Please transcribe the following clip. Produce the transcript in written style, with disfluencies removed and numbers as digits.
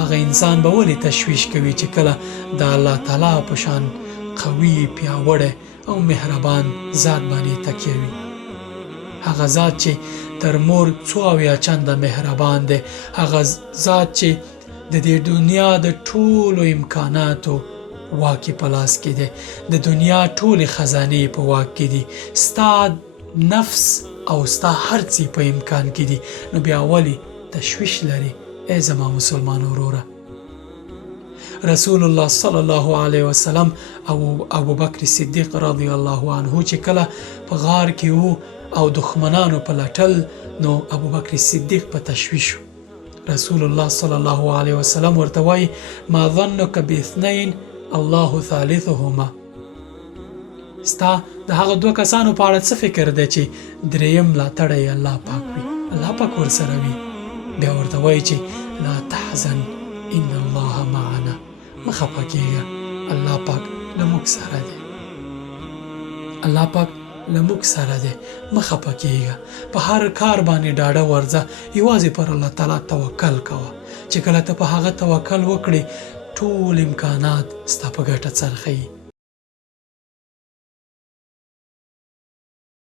هغه انسان به ولې تشویش کوي چې کله د الله تعالی په شان قوي، پیاوړی او مهربان ذات باندې تکیه وي. هغه ذات چې تر مور 4 چنده مهربان دی، هغه ذات چې د دې دنیا د ټولو امکاناتو واکې په لاس کې دی، د دنیا ټولې خزانې په واک کې دي، ستا نفس او ستا هر څه په امکان کې دي، نو بیا ولې تشویش لري ای زما مسلمان وروره؟ رسول الله صلی الله علیه وسلم او ابو بکر صدیق رضی الله عنه چې کله په غار کې وو او دښمنانو په لټل، نو ابو بکر صدیق په تشویش. رسول الله صلی الله علیه وسلم ورته وایي ما ظنک باثنین الله ثالثهما. ستا د هغه 2 کسانو په اړه څه فکر دی چې دریم ملاتړی الله پاک وي، الله پاک ورسره وي؟ بیا ورته وایي چې لا تحزن ان الله معنا، مه خفه کېږه، الله پاک له موږ سره دی، الله پاک له موږ سره دی، مه خفه کېږه. په هر کار باندې ډاډه ورځه، یوازې پر الله تعالی توکل کوه، چې کله ته په هغه توکل وکړې ټول امکانات ستا په ګټه څرخوي.